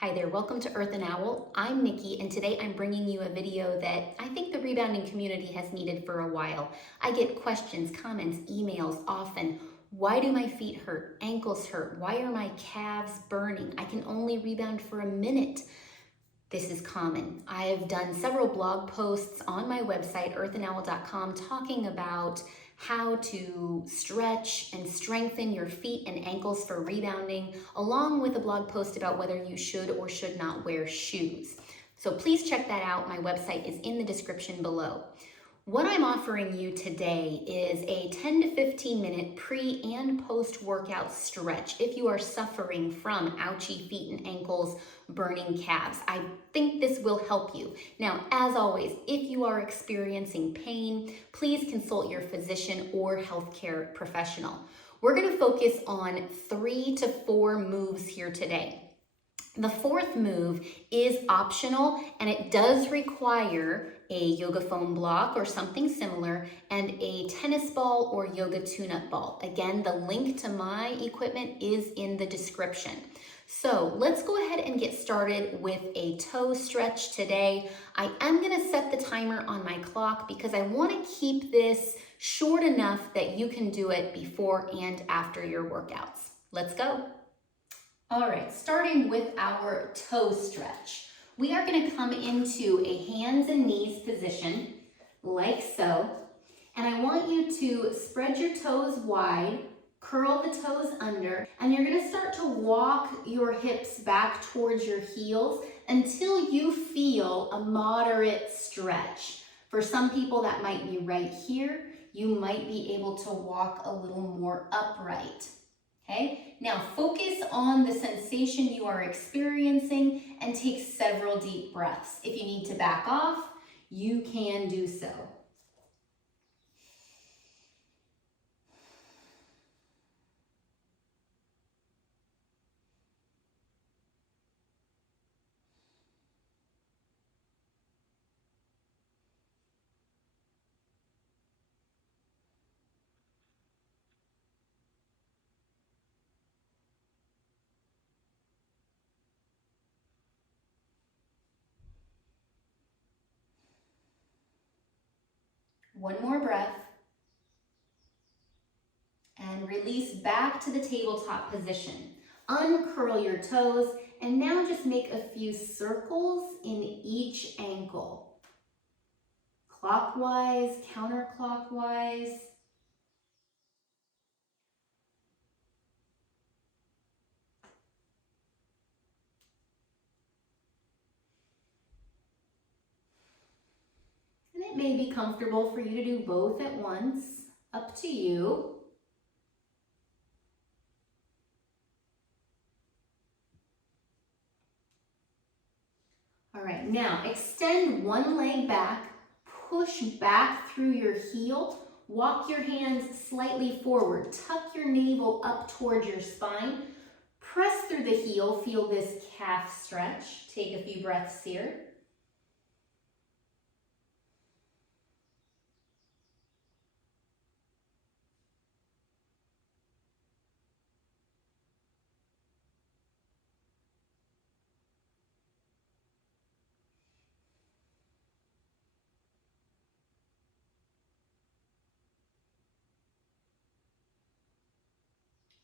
Hi there, welcome to 𝗙𝗢𝗟𝗟𝗢𝗪. I'm Nikki, and today I'm bringing you a video that I think the rebounding community has needed for a while. I get questions, comments, emails often. Why do my feet hurt? Ankles hurt? Why are my calves burning? I can only rebound for a minute. This is common. I have done several blog posts on my website, 𝗙𝗢𝗟𝗟𝗢𝗪.com, talking about how to stretch and strengthen your feet and ankles for rebounding, along with a blog post about whether you should or should not wear shoes. So please check that out. My website is in the description below. What I'm offering you today is a 10 to 15 minute pre and post workout stretch if you are suffering from ouchy feet and ankles, burning calves. I think this will help you. Now, as always, if you are experiencing pain, please consult your physician or healthcare professional. We're going to focus on 3 to 4 moves here today. The fourth move is optional, and it does require a yoga foam block or something similar and a tennis ball or yoga tune-up ball. Again, the link to my equipment is in the description. So let's go ahead and get started with a toe stretch today. I am going to set the timer on my clock because I want to keep this short enough that you can do it before and after your workouts. Let's go. All right, starting with our toe stretch. We are going to come into a hands and knees position, like so. And I want you to spread your toes wide, curl the toes under, and you're going to start to walk your hips back towards your heels until you feel a moderate stretch. For some people, that might be right here. You might be able to walk a little more upright. Okay, now focus on the sensation you are experiencing and take several deep breaths. If you need to back off, you can do so. One more breath. And release back to the tabletop position. Uncurl your toes and now just make a few circles in each ankle. Clockwise, counterclockwise. And it may be comfortable for you to do both at once, up to you. All right, now extend one leg back, push back through your heel, walk your hands slightly forward, tuck your navel up towards your spine, press through the heel, feel this calf stretch. Take a few breaths here.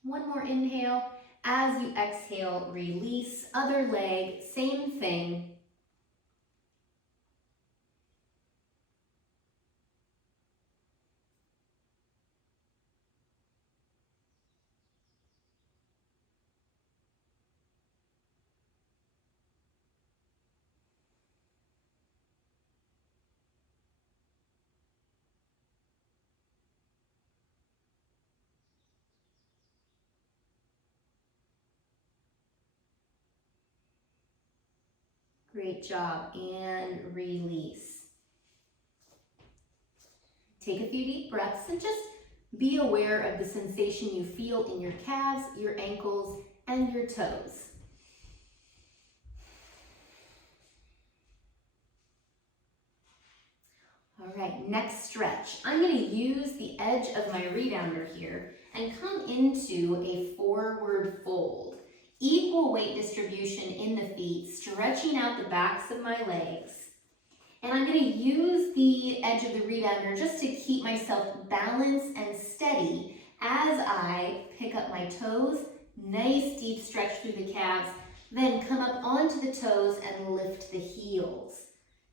One more inhale. As you exhale, release. Other leg, same thing. Great job, and release. Take a few deep breaths and just be aware of the sensation you feel in your calves, your ankles, and your toes. All right, next stretch. I'm going to use the edge of my rebounder here and come into a forward fold. Equal weight distribution in the feet, stretching out the backs of my legs. And I'm going to use the edge of the rebounder just to keep myself balanced and steady as I pick up my toes. Nice deep stretch through the calves. Then come up onto the toes and lift the heels.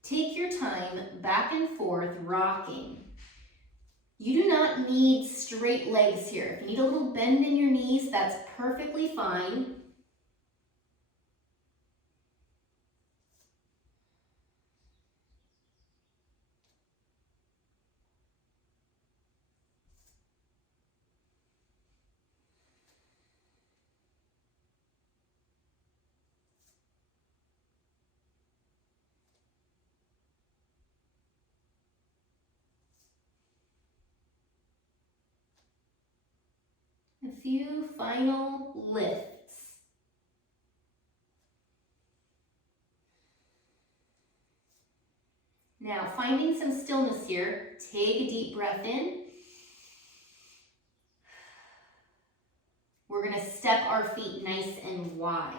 Take your time, back and forth, rocking. You do not need straight legs here. If you need a little bend in your knees, that's perfectly fine. A few final lifts. Now, finding some stillness here, take a deep breath in. We're going to step our feet nice and wide.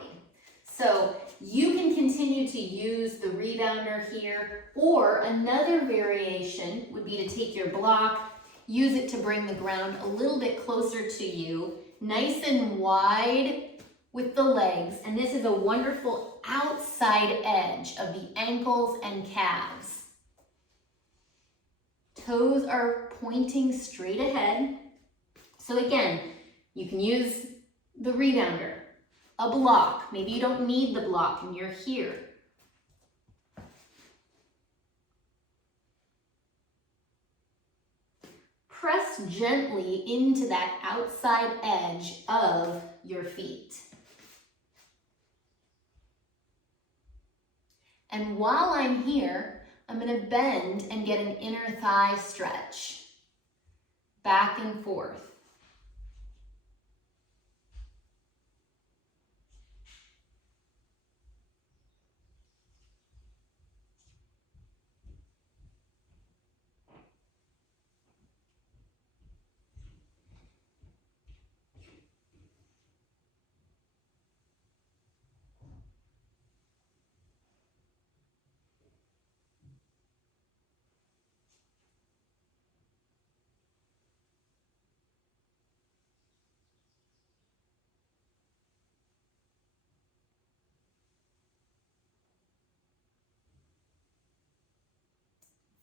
So you can continue to use the rebounder here, or another variation would be to take your block, use it to bring the ground a little bit closer to you, nice and wide with the legs. And this is a wonderful outside edge of the ankles and calves. Toes are pointing straight ahead. So again, you can use the rebounder, a block. Maybe you don't need the block and you're here. Press gently into that outside edge of your feet. And while I'm here, I'm going to bend and get an inner thigh stretch. Back and forth.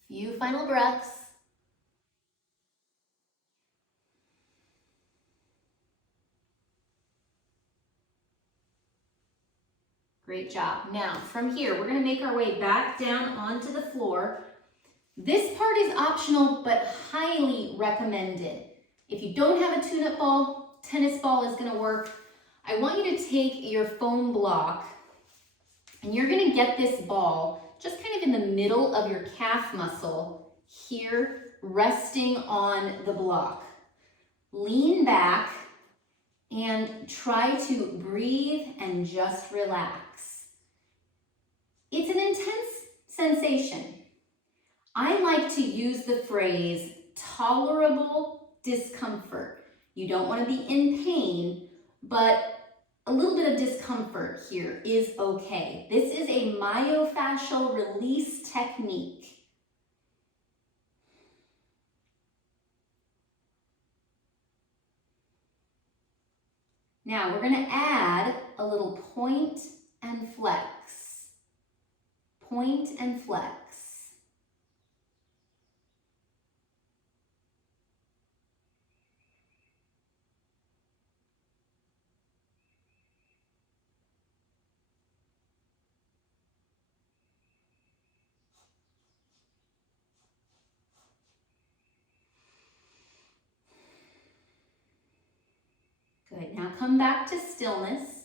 Few final breaths. Great job. Now, from here, we're going to make our way back down onto the floor. This part is optional, but highly recommended. If you don't have a tune-up ball, tennis ball is going to work. I want you to take your foam block, and you're going to get this ball just kind of in the middle of your calf muscle here, resting on the block. Lean back and try to breathe and just relax. It's an intense sensation. I like to use the phrase tolerable discomfort. You don't want to be in pain, but a little bit of discomfort here is okay. This is a myofascial release technique. Now we're going to add a little point and flex. Point and flex. Good. Now come back to stillness.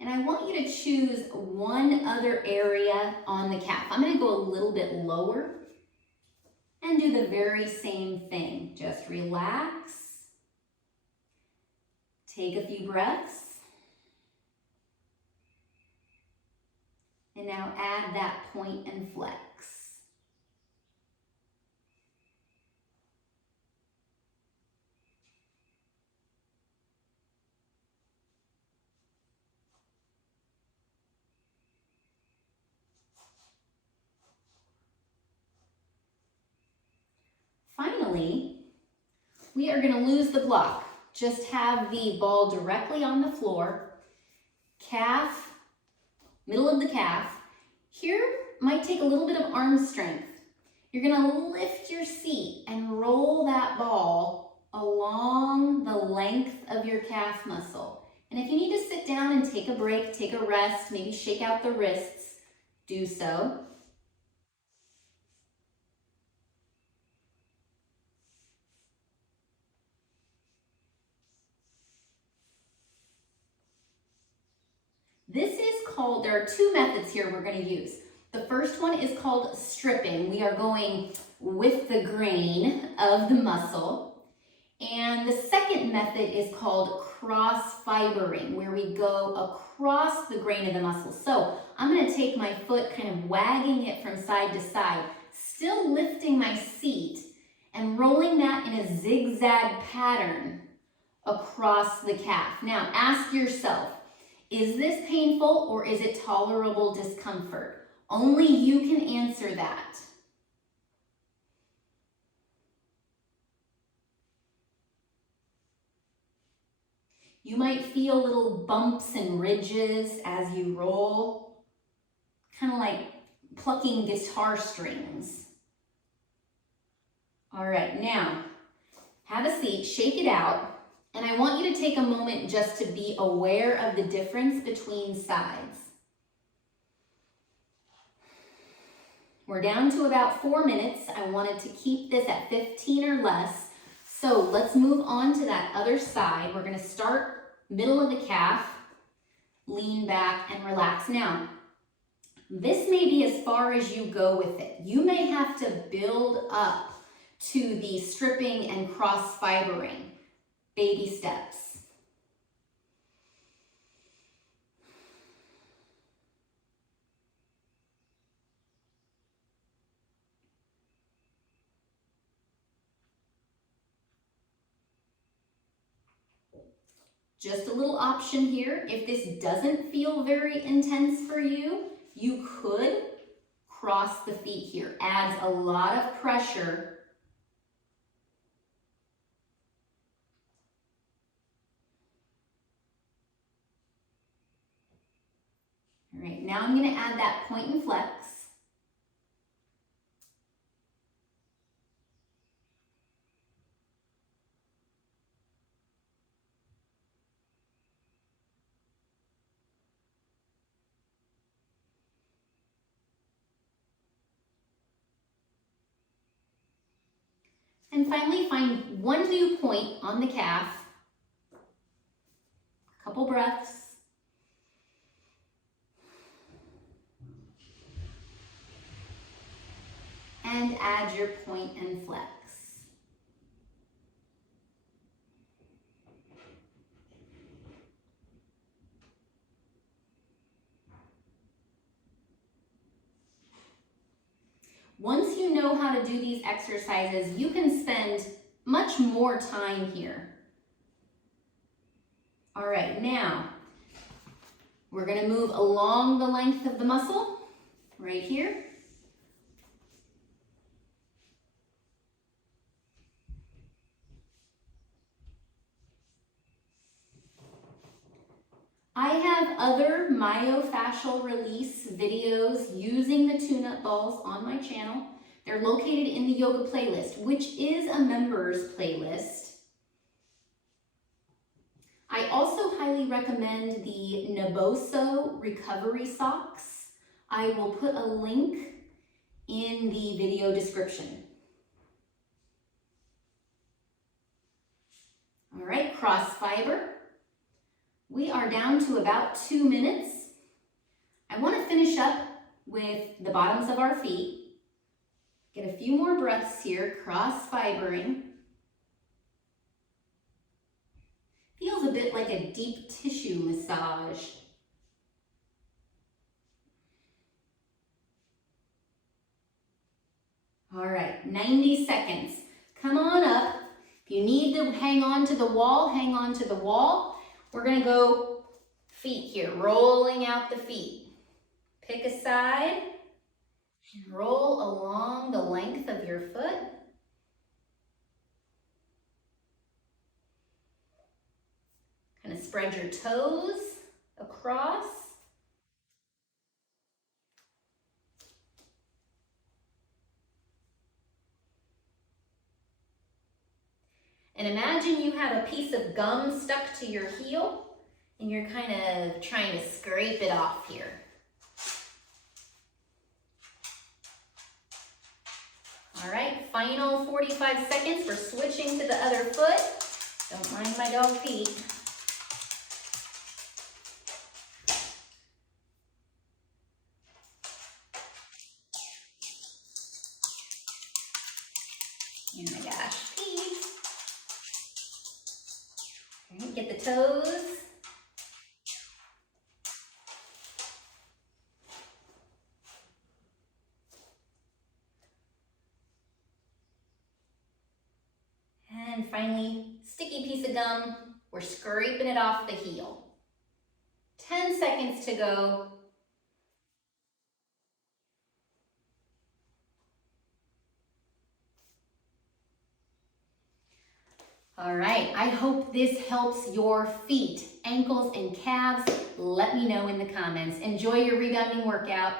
And I want you to choose one other area on the calf. I'm going to go a little bit lower and do the very same thing. Just relax. Take a few breaths. And now add that point and flex. differently, we are going to lose the block. Just have the ball directly on the floor, calf, middle of the calf. Here might take a little bit of arm strength. You're going to lift your seat and roll that ball along the length of your calf muscle. And if you need to sit down and take a break, take a rest, maybe shake out the wrists, do so. This is called, there are two methods here we're going to use. The first one is called stripping. We are going with the grain of the muscle. And the second method is called cross fibering, where we go across the grain of the muscle. So I'm going to take my foot, kind of wagging it from side to side, still lifting my seat and rolling that in a zigzag pattern across the calf. Now ask yourself, is this painful or is it tolerable discomfort? Only you can answer that. You might feel little bumps and ridges as you roll, kind of like plucking guitar strings. All right, now have a seat, shake it out. And I want you to take a moment just to be aware of the difference between sides. We're down to about 4 minutes. I wanted to keep this at 15 or less. So let's move on to that other side. We're going to start middle of the calf, lean back and relax. Now, this may be as far as you go with it. You may have to build up to the stripping and cross fibering. Baby steps. Just a little option here. If this doesn't feel very intense for you, you could cross the feet here. Adds a lot of pressure. All right, now I'm going to add that point and flex. And finally, find one new point on the calf. A couple breaths. And add your point and flex. Once you know how to do these exercises, you can spend much more time here. All right, now we're going to move along the length of the muscle right here. I have other myofascial release videos using the tune-up balls on my channel. They're located in the yoga playlist, which is a members playlist. I also highly recommend the Naboso recovery socks. I will put a link in the video description. All right, cross fiber. We are down to about 2 minutes. I want to finish up with the bottoms of our feet. Get a few more breaths here, cross fibering. Feels a bit like a deep tissue massage. All right, 90 seconds. Come on up. If you need to hang on to the wall, hang on to the wall. We're going to go feet here, rolling out the feet. Pick a side and roll along the length of your foot. Gonna spread your toes across. And imagine you have a piece of gum stuck to your heel and you're kind of trying to scrape it off here. All right, final 45 seconds. We're switching to the other foot. Don't mind my dog feet. Oh my gosh, feet. All right, get the toes. And finally, sticky piece of gum. We're scraping it off the heel. 10 seconds to go. All right, I hope this helps your feet, ankles, and calves. Let me know in the comments. Enjoy your rebounding workout.